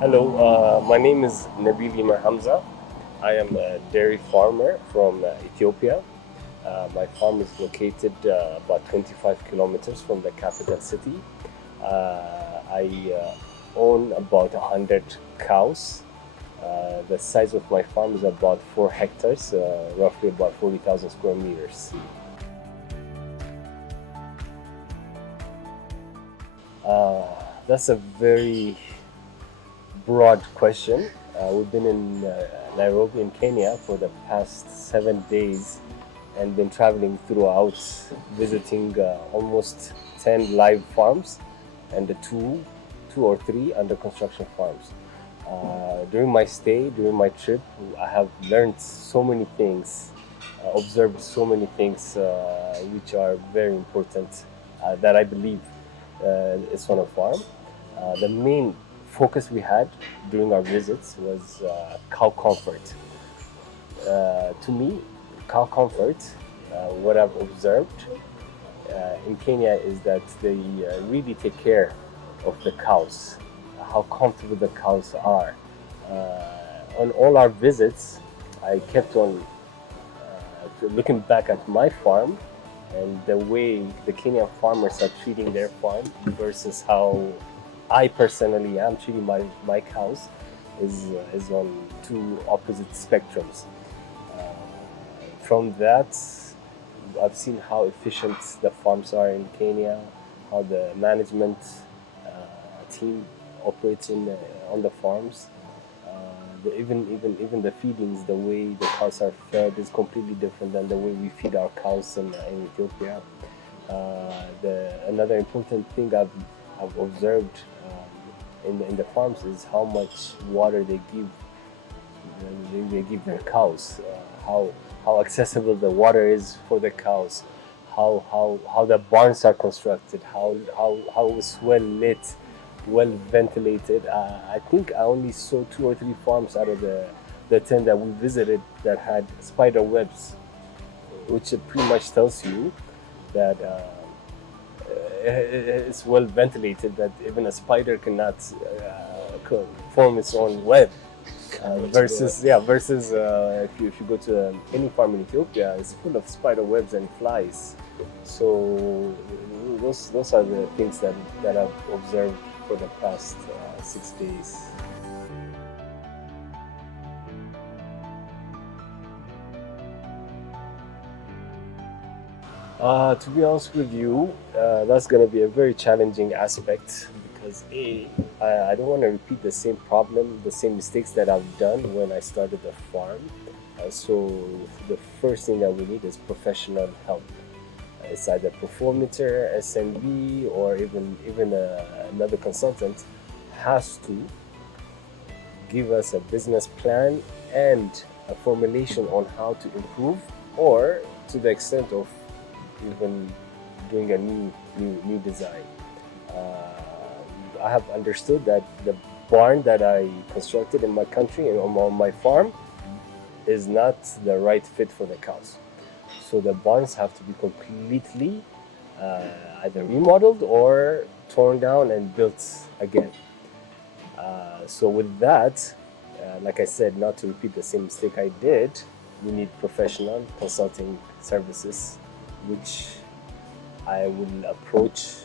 Hello, my name is Nabil Hamza. I am a dairy farmer from Ethiopia. My farm is located about 25 kilometers from the capital city. I own about 100 cows. The size of my farm is about 4 hectares, roughly about 40,000 square meters. Uh, that's a very broad question. We've been in Nairobi in Kenya for the past 7 days and been traveling throughout, visiting almost 10 live farms and the two or three under construction farms. During my stay, during my trip, I have learned so many things, observed so many things which are very important that I believe is on a farm. The main focus we had during our visits was cow comfort. To me, cow comfort, what I've observed in Kenya is that they really take care of the cows, how comfortable the cows are. On all our visits, I kept on looking back at my farm and the way the Kenyan farmers are treating their farm versus how I personally am treating my cows is on two opposite spectrums. Uh, from that, I've seen how efficient the farms are in Kenya, how the management team operates on the farms. Even the feedings, the way the cows are fed is completely different than the way we feed our cows in Ethiopia. Another important thing I've observed in the farms is how much water they give their cows, how accessible the water is for the cows, how the barns are constructed, how it's well lit, well ventilated. I think I only saw two or three farms out of the 10 that we visited that had spider webs, which pretty much tells you that it's well ventilated, that even a spider cannot form its own web. Versus if you go to any farm in Ethiopia, it's full of spider webs and flies. So those are the things that I've observed for the past 6 days. To be honest with you, that's going to be a very challenging aspect because I don't want to repeat the same problem, the same mistakes that I've done when I started the farm. So the first thing that we need is professional help. It's either Perfometer, SNV, or even another consultant has to give us a business plan and a formulation on how to improve, or to the extent of even doing a new design. I have understood that the barn that I constructed in my country and on my farm is not the right fit for the cows. So the barns have to be completely either remodeled or torn down and built again. So with that, like I said, not to repeat the same mistake I did, we need professional consulting services, which I will approach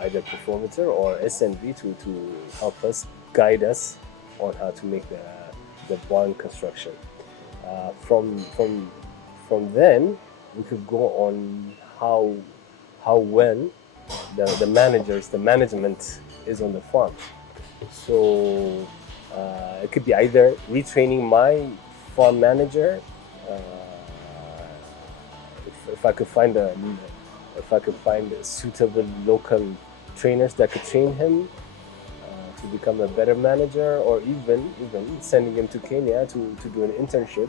either Performator or SNV to help us guide us on how to make the barn construction. From then, we could go on how well the management is on the farm. So it could be either retraining my farm manager, uh, if I could find suitable local trainers that could train him to become a better manager, or even sending him to Kenya to do an internship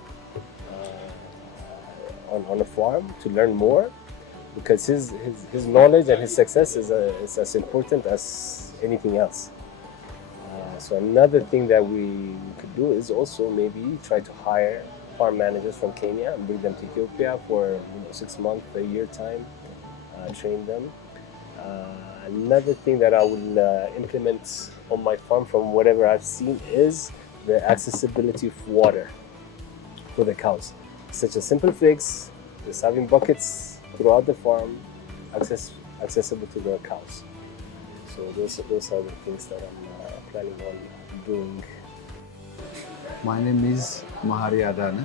on a farm to learn more, because his knowledge and his success is as important as anything else. So another thing that we could do is also maybe try to hire farm managers from Kenya and bring them to Ethiopia for 6 months, a year time, train them, Another thing that I will implement on my farm from whatever I've seen is the accessibility of water for the cows. Such a simple fix, just having buckets throughout the farm, accessible to the cows. So those are the things that I'm planning on doing. My name is Mahari Adane.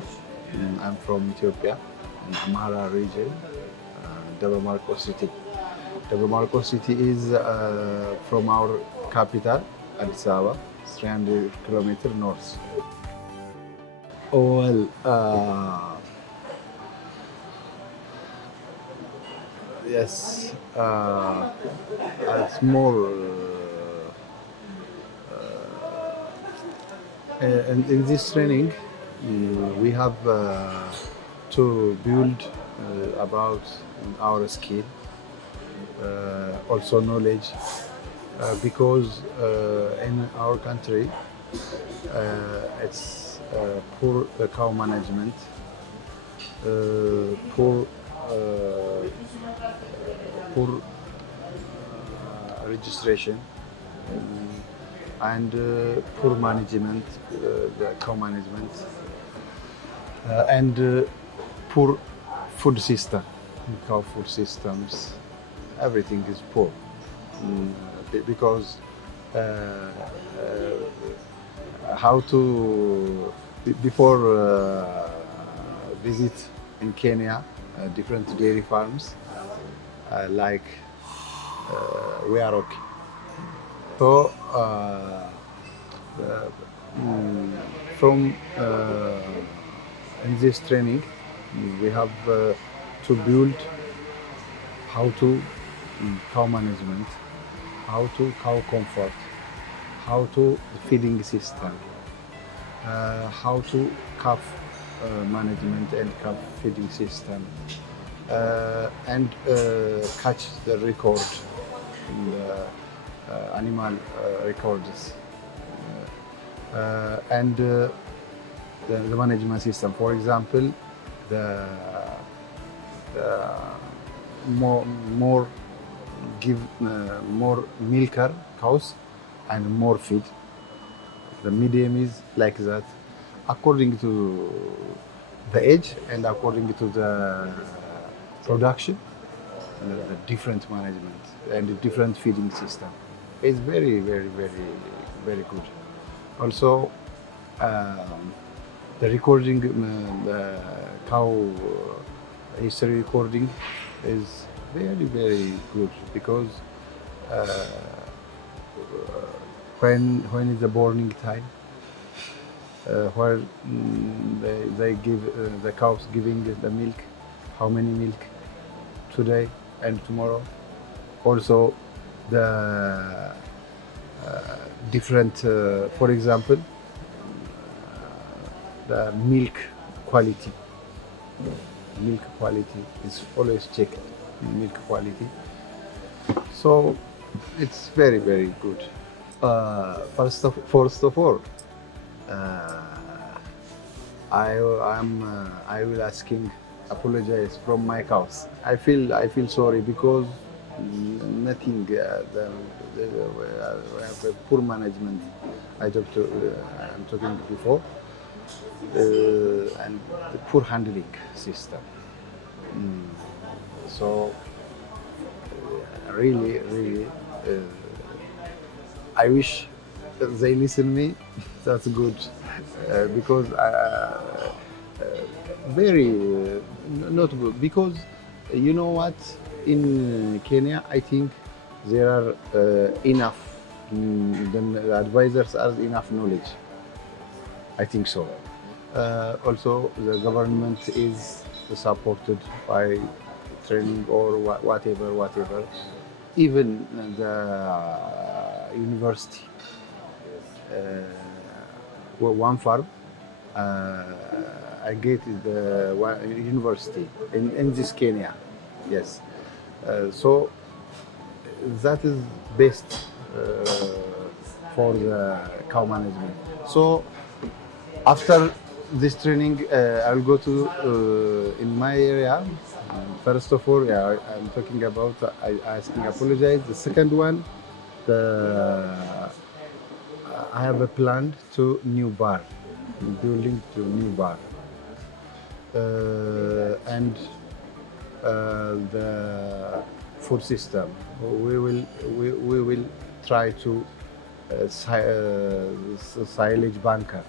I'm from Ethiopia, in Amhara region, Double Marcos City. Double Marcos City is from our capital, Addis Ababa, 300 kilometers north. Well, yes, it's more. In this training, we have to build about our skill, also knowledge, because in our country it's poor cow management, poor registration, and poor management, the cow management, and poor food system, cow food systems. Everything is poor because how to before visit in Kenya different dairy farms like we are okay. So from in this training we have to build how to cow management, how to cow comfort, how to feeding system, how to calf management and calf feeding system, and catch the record in the animal records, and the management system. For example, the more give more milker cows and more feed. The medium is like that, according to the age and according to the production, the different management and the different feeding system. It's very, very, very, very good. Also, the recording, the cow history recording is very, very good because when is the borning time, where they give the cows giving the milk, how many milk today and tomorrow. Also the different, for example, the milk quality. Milk quality is always checked. Milk quality. So it's very, very good. First of all, I will apologize from my cows. I feel sorry because nothing. We have a poor management. I'm talking before, and the poor handling system. So really, I wish they listen me. That's good because very not good because you know what, in Kenya I think there are enough the advisors are enough knowledge. I think so. Also the government is supported by training or whatever. Even the university, one farm, I get the university in this Kenya, yes. So that is best for the cow management. So after this training, I'll go to in my area. First of all, yeah, I'm talking about asking apologize. The second one, the I have a plan to new bar, building to new bar, and the food system. We will try to silage bunker.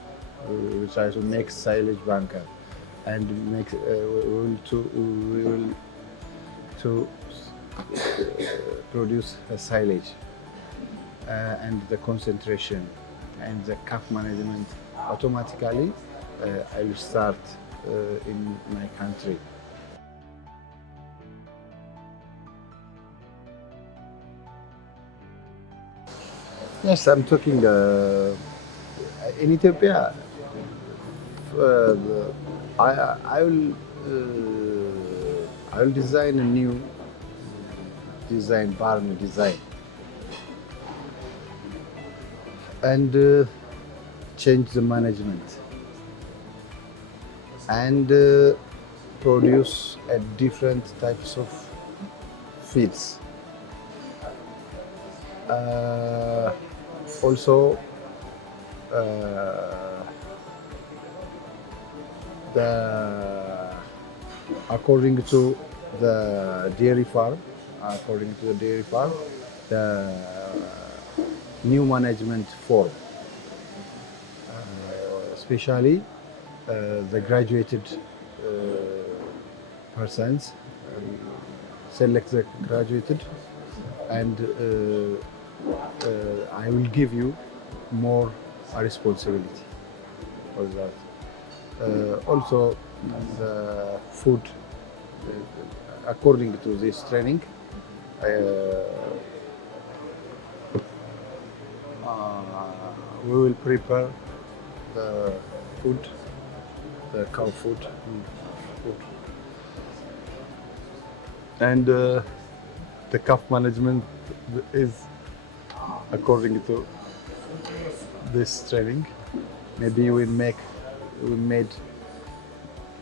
We will try to make silage bunker, and make we will to produce a silage and the concentration and the calf management automatically. I will start in my country. Yes, I'm talking in Ethiopia. Uh, I will design a new design, barn design, and change the management and produce a different types of feeds. Also, the according to the dairy farm, the new management form, especially the graduated persons, select the graduated, and I will give you more responsibility for that. Also, the food, according to this training, we will prepare the food, the cow food, and the calf management is according to this training. Maybe we made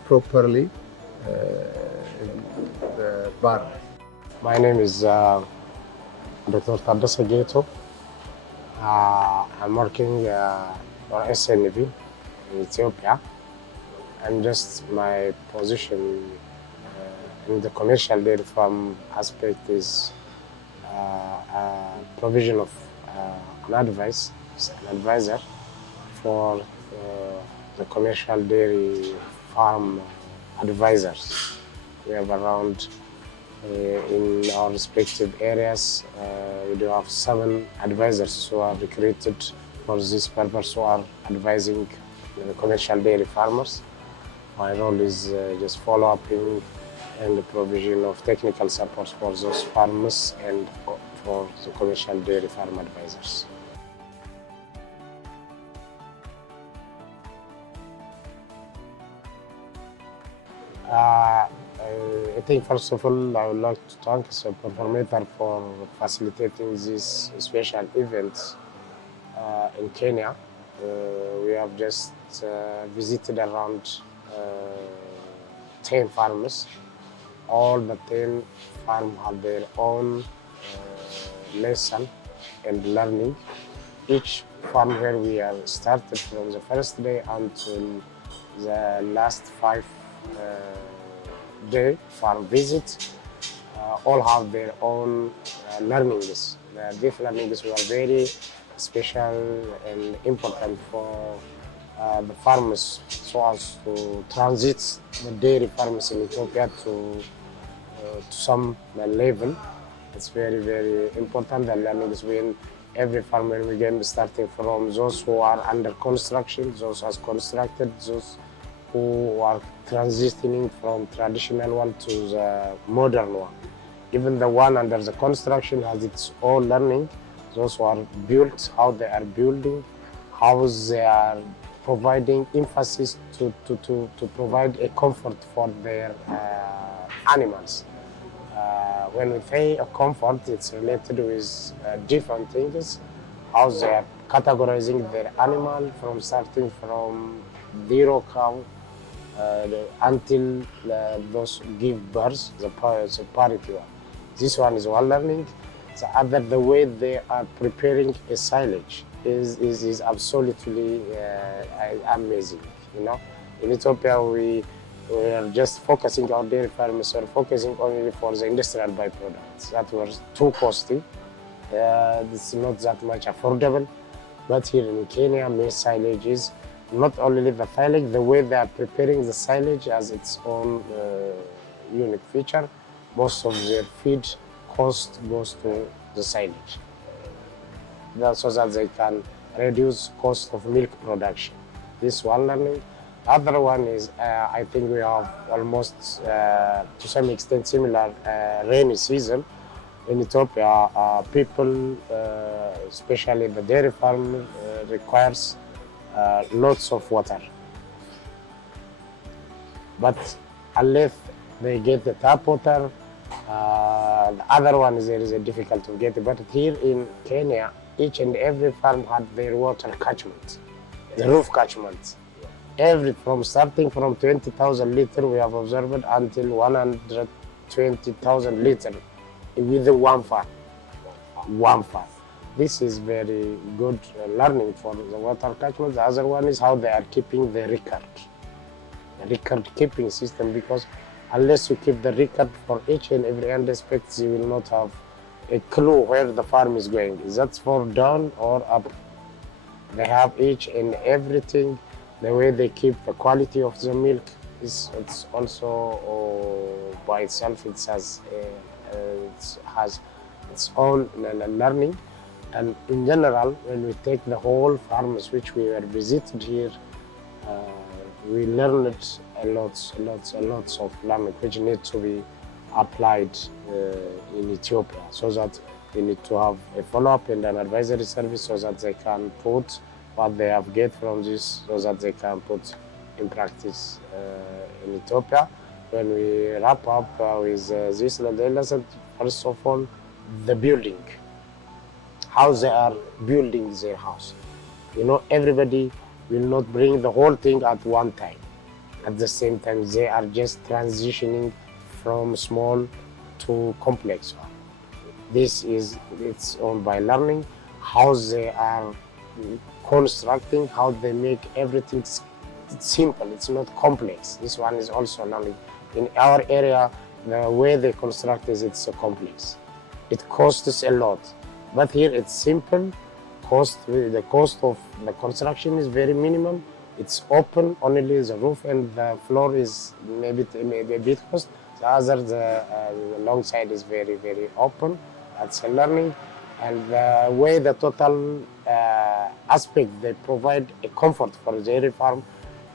properly in the barn. My name is Dr. Taddasa Geto. I'm working for SNV in Ethiopia. And just my position in the commercial dairy farm aspect is provision of an advisor for the commercial dairy farm advisors. We have around in our respective areas, we do have 7 advisors who are recruited for this purpose, who are advising the commercial dairy farmers. My role is just follow-upping and the provision of technical support for those farmers and for the commercial dairy farm advisors. I think first of all, I would like to thank Perfometer for facilitating this special event in Kenya. We have just visited around 10 farmers. All the 10 farms have their own lesson and learning. Each farm where we are started from the first day until the last 5 day farm visit, all have their own learnings. These learnings were very special and important for the farmers, so as to transit the dairy farmers in Ethiopia to some level. It's very, very important. The learnings when every farmer begin, starting from those who are under construction, those who are constructed, those who are transitioning from traditional one to the modern one. Even the one under the construction has its own learning. Those who are built, how they are building, how they are providing emphasis to provide a comfort for their animals. When we say a comfort, it's related with different things, how they are categorizing their animal from starting from zero cow until those give birth, the parity one. This one is one learning. The other, the way they are preparing a silage is absolutely amazing. You know, in Ethiopia we are just focusing on dairy farmers are focusing only for the industrial byproducts. That was too costly. It's not that much affordable. But here in Kenya, maize silage is not only the silage, the way they are preparing the silage as its own unique feature. Most of their feed cost goes to the silage. That's so that they can reduce cost of milk production. This one learning. Other one is I think we have almost to some extent similar rainy season in Ethiopia. People, especially the dairy farm, requires lots of water. But unless they get the tap water, the other one is there is a difficult to get. But here in Kenya, each and every farm had their water catchment, the roof catchment. Starting from 20,000 liters we have observed until 120,000 liters with one farm. One farm. This is very good learning for the water catchment. The other one is how they are keeping the record keeping system, because unless you keep the record for each and every aspect, you will not have a clue where the farm is going. Is that for down or up? They have each and everything. The way they keep the quality of the milk it's also by itself. It has its own learning. And in general, when we take the whole farms which we were visited here, we learned lots of learning which need to be applied in Ethiopia, so that we need to have a follow-up and an advisory service so that they can put what they have get from this, so that they can put in practice in Ethiopia. When we wrap up with this lesson, first of all, the building, how they are building their house. You know, everybody will not bring the whole thing at one time. At the same time, they are just transitioning from small to complex one. This is its own by learning, how they are constructing, how they make everything simple, it's not complex. This one is also learning. In our area, the way they construct it's so complex. It costs a lot. But here it's simple. The cost of the construction is very minimum. It's open, only the roof and the floor is maybe a bit cost. The other, the long side is very, very open. That's a learning. And the way the total aspect, they provide a comfort for the dairy farm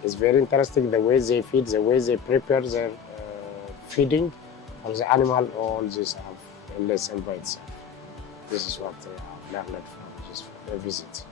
is very interesting. The way they feed, the way they prepare their feeding for the animal, all this have a lesson by itself. This is what I learned from this visit.